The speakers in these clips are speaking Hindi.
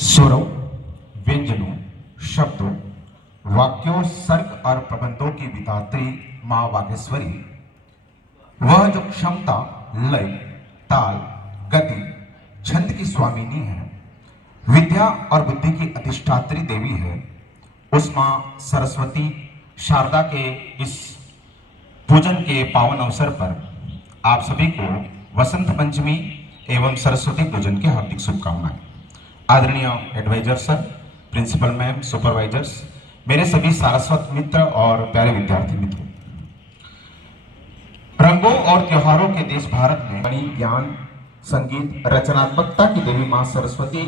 स्वरों, व्यंजनों, शब्दों, वाक्यों, सर्ग और प्रबंधों की विधात्री मां वागेश्वरी, वह जो क्षमता, लय, ताल, गति, छंद की स्वामिनी है, विद्या और बुद्धि की अधिष्ठात्री देवी है, उस मां सरस्वती शारदा के इस पूजन के पावन अवसर पर आप सभी को वसंत पंचमी एवं सरस्वती पूजन की हार्दिक शुभकामनाएं। आदरणीय advisor sir, principal ma'am, supervisors, मेरे सभी सारस्वत मित्र और प्यारे विद्यार्थी मित्रों, रंगों और त्योहारों के देश भारत में बड़ी ज्ञान, संगीत, रचनात्मकता की देवी मां सरस्वती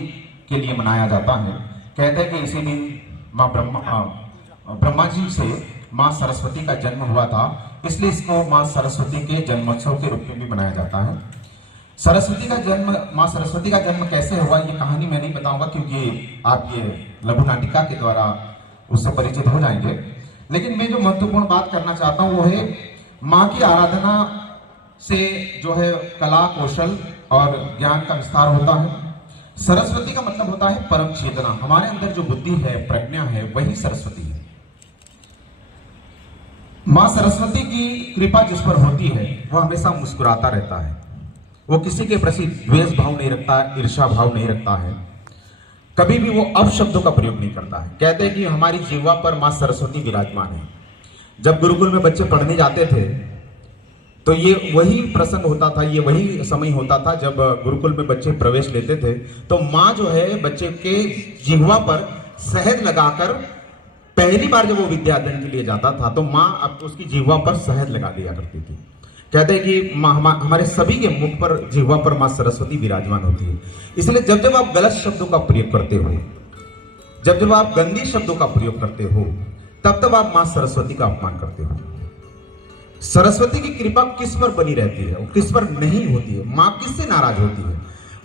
के लिए मनाया जाता है। कहते हैं कि इसी दिन मां ब्रह्मा जी से मां सरस्वती का जन्म हुआ था, इसलिए इसको मां सरस्वती के जन्मोत्सव के रूप में भी मनाया जाता है। मां सरस्वती का जन्म कैसे हुआ, ये कहानी मैं नहीं बताऊंगा, क्योंकि आप ये लघु नाटिका के द्वारा उससे परिचित हो जाएंगे। लेकिन मैं जो महत्वपूर्ण बात करना चाहता हूं वो है मां की आराधना से जो है कला, कौशल और ज्ञान का विस्तार होता है। सरस्वती का मतलब होता है परम चेतना। हमारे अंदर जो बुद्धि है, प्रज्ञा है, वही सरस्वती है। मां सरस्वती की कृपा जिस पर होती है वह हमेशा मुस्कुराता रहता है। वो किसी के प्रति द्वेष भाव नहीं रखता, ईर्ष्या भाव नहीं रखता है, कभी भी वो अपशब्दों का प्रयोग नहीं करता है। कहते हैं कि हमारी जीवा पर मां सरस्वती विराजमान है। जब गुरुकुल में बच्चे पढ़ने जाते थे तो ये वही प्रसंग होता था, ये वही समय होता था जब गुरुकुल में बच्चे प्रवेश लेते थे तो माँ जो है बच्चे के जिह्वा पर शहद लगाकर, पहली बार जब वो विद्या अध्ययन के लिए जाता था तो माँ अब उसकी जिह्वा पर शहद लगा दिया करती थी। कहते हैं कि हमारे सभी के मुख पर, जिह्वा पर माँ सरस्वती विराजमान होती है। इसलिए जब जब आप गलत शब्दों का प्रयोग करते हो, जब जब आप गंदी शब्दों का प्रयोग करते हो, तब तब आप माँ सरस्वती का अपमान करते हो। सरस्वती की कृपा किस पर बनी रहती है, किस पर नहीं होती है? माँ किससे नाराज होती है?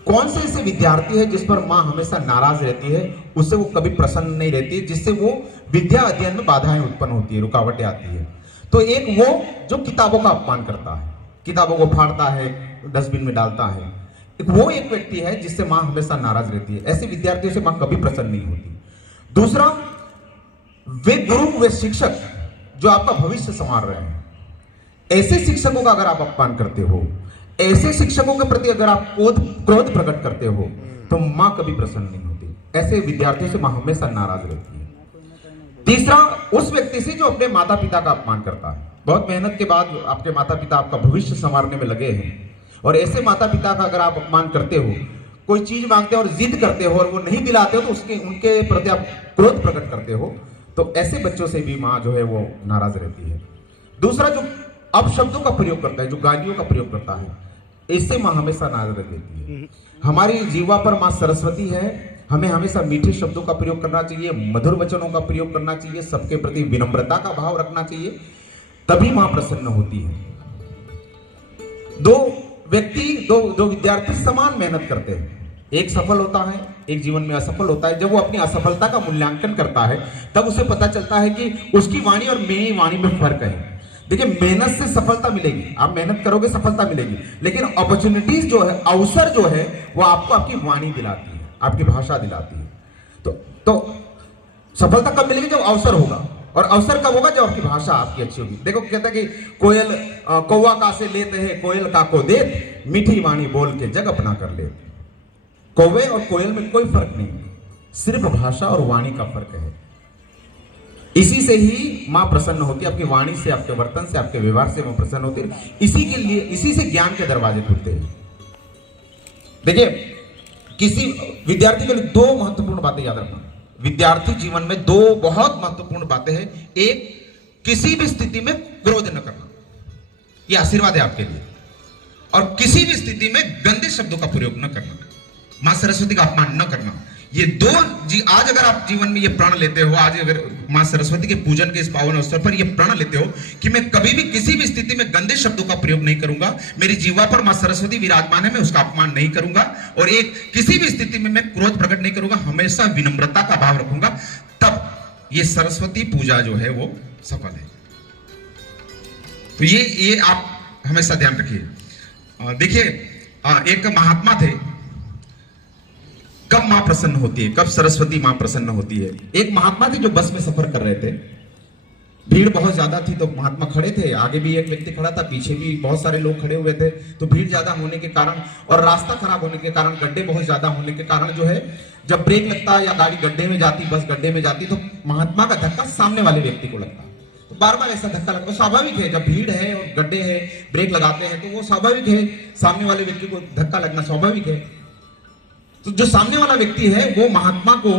कौन से ऐसे विद्यार्थी है जिस पर माँ हमेशा नाराज रहती है, उससे वो कभी प्रसन्न नहीं रहती है, जिससे वो विद्या अध्ययन में बाधाएं उत्पन्न होती है, रुकावटें आती है? तो एक वो जो किताबों का अपमान करता है, किताबों को फाड़ता है, डस्टबिन में डालता है, वो एक व्यक्ति है जिससे माँ हमेशा नाराज रहती है। ऐसे विद्यार्थियों से माँ कभी प्रसन्न नहीं होती। दूसरा, वे गुरु, वे शिक्षक जो आपका भविष्य संवार रहे हैं, ऐसे शिक्षकों का अगर आप अपमान करते हो, ऐसे शिक्षकों के प्रति अगर आप क्रोध प्रकट करते हो तो मां कभी प्रसन्न नहीं होती। ऐसे विद्यार्थियों से मां हमेशा नाराज रहती है। तीसरा, उस व्यक्ति से जो अपने माता पिता का अपमान करता है। बहुत मेहनत के बाद आपके माता पिता आपका भविष्य संवारने में लगे हैं, और ऐसे माता पिता का अगर आप अपमान करते हो, कोई चीज मांगते हो और जिद करते हो और वो नहीं दिलाते हो तो उनके प्रति आप क्रोध प्रकट करते हो, तो ऐसे बच्चों से भी मां जो है वो नाराज रहती है। दूसरा, जो अपशब्दों का प्रयोग करता है, जो गालियों का प्रयोग करता है, इससे मां हमेशा नाराज रहती है। हमारी जीवा पर मां सरस्वती है, हमें हमेशा मीठे शब्दों का प्रयोग करना चाहिए, मधुर वचनों का प्रयोग करना चाहिए, सबके प्रति विनम्रता का भाव रखना चाहिए, तभी मां प्रसन्न होती है। दो विद्यार्थी समान मेहनत करते हैं, एक सफल होता है, एक जीवन में असफल होता है। जब वो अपनी असफलता का मूल्यांकन करता है तब उसे पता चलता है कि उसकी वाणी और मेरी वाणी में फर्क है। देखिए, मेहनत से सफलता मिलेगी, आप मेहनत करोगे सफलता मिलेगी, लेकिन अपॉर्चुनिटीज जो है, अवसर जो है, वो आपको आपकी वाणी दिलाती है, आपकी भाषा दिलाती है। तो सफलता कब मिलेगी? जब अवसर होगा। और अवसर कब होगा? जब आपकी भाषा आपकी अच्छी होगी। देखो, कहता है कि कोयल कौवा का से लेते हैं, कोयल का को देत, मीठी वाणी बोल के जग अपना कर ले। कौवे और कोयल में कोई फर्क नहीं है, सिर्फ भाषा और वाणी का फर्क है। इसी से ही मां प्रसन्न होती है, आपकी वाणी से, आपके वर्तन से, आपके व्यवहार से मां प्रसन्न होती है। इसी से ज्ञान के दरवाजे खुलते हैं। देखिए, किसी विद्यार्थी के लिए दो महत्वपूर्ण बातें याद रखना। विद्यार्थी जीवन में दो बहुत महत्वपूर्ण बातें हैं। एक, किसी भी स्थिति में क्रोध न करना, यह आशीर्वाद है आपके लिए। और किसी भी स्थिति में गंदे शब्दों का प्रयोग न करना, मां सरस्वती का अपमान न करना। ये दो आज अगर आप जीवन में ये प्रण लेते हो, आज अगर मां सरस्वती के पूजन के इस पावन अवसर पर ये प्रण लेते हो कि मैं कभी भी किसी भी स्थिति में गंदे शब्दों का प्रयोग नहीं करूंगा, मेरी जीवा पर मां सरस्वती विराजमान है, मैं उसका अपमान नहीं करूंगा, और एक किसी भी स्थिति में मैं क्रोध प्रकट नहीं करूंगा, हमेशा विनम्रता का भाव रखूंगा, तब ये सरस्वती पूजा जो है वो सफल है। तो ये आप हमेशा ध्यान रखिए। देखिए, एक महात्मा थे, कब मां प्रसन्न होती है, कब सरस्वती मां प्रसन्न होती है। एक महात्मा थे जो बस में सफर कर रहे थे, भीड़ बहुत ज्यादा थी तो महात्मा खड़े थे, आगे भी एक व्यक्ति खड़ा था, पीछे भी बहुत सारे लोग खड़े हुए थे। तो भीड़ ज्यादा होने के कारण और रास्ता खराब होने के कारण, गड्ढे बहुत ज्यादा होने के कारण जो है, जब ब्रेक लगता या गाड़ी गड्ढे में जाती, बस गड्ढे में जाती, तो महात्मा का धक्का सामने वाले व्यक्ति को लगता। तो बार बार ऐसा धक्का लगता, स्वाभाविक है, जब भीड़ है और गड्ढे है, ब्रेक लगाते हैं तो वो स्वाभाविक है, सामने वाले व्यक्ति को धक्का लगना स्वाभाविक है। तो जो सामने वाला व्यक्ति है वो महात्मा को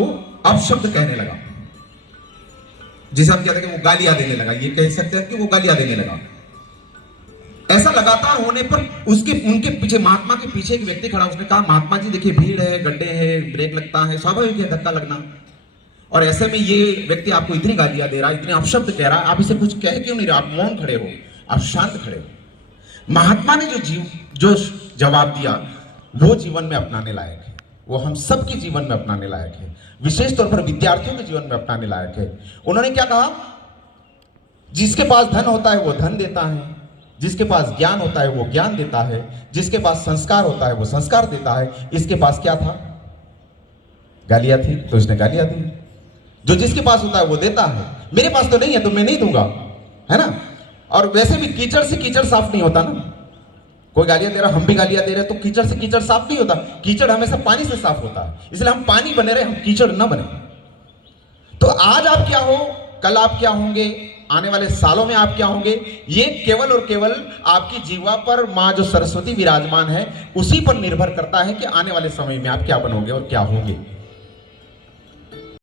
अपशब्द कहने लगा, जिसे हम कहते हैं कि वो गालियां देने लगा, ये कह सकते हैं कि वो गालियां देने लगा। ऐसा लगातार होने पर उनके पीछे, महात्मा के पीछे एक व्यक्ति खड़ा, उसने कहा महात्मा जी देखिए भीड़ है, गड्ढे है, ब्रेक लगता है, स्वाभाविक है धक्का लगना, और ऐसे में ये व्यक्ति आपको इतनी गालियां दे रहा है, इतने अपशब्द कह रहा है, आप इसे कुछ कह क्यों नहीं रहे, आप मौन खड़े हो, आप शांत खड़े हो। महात्मा ने जो जवाब दिया वो जीवन में अपनाने लायक है, वो हम सबके जीवन में अपनाने लायक है, विशेष तौर पर विद्यार्थियों के जीवन में अपनाने लायक है। उन्होंने क्या कहा, जिसके पास धन होता है वो धन देता है, जिसके पास ज्ञान होता है वो ज्ञान देता है, जिसके पास संस्कार होता है वो संस्कार देता है। इसके पास क्या था, गालियां थी तो इसने गालियां दी। जो जिसके पास होता है वो देता है, मेरे पास तो नहीं है तो मैं नहीं दूंगा, है ना। और वैसे भी कीचड़ से कीचड़ साफ नहीं होता ना, कोई गालियां दे रहा, हम भी गालियां दे रहे तो कीचड़ से कीचड़ साफ नहीं होता, कीचड़ हमेशा पानी से साफ होता है, इसलिए हम पानी बने रहे, हम कीचड़ ना बने। तो आज आप क्या हो, कल आप क्या होंगे, आने वाले सालों में आप क्या होंगे, ये केवल और केवल आपकी जीवा पर मां जो सरस्वती विराजमान है उसी पर निर्भर करता है कि आने वाले समय में आप क्या बनोगे और क्या होंगे।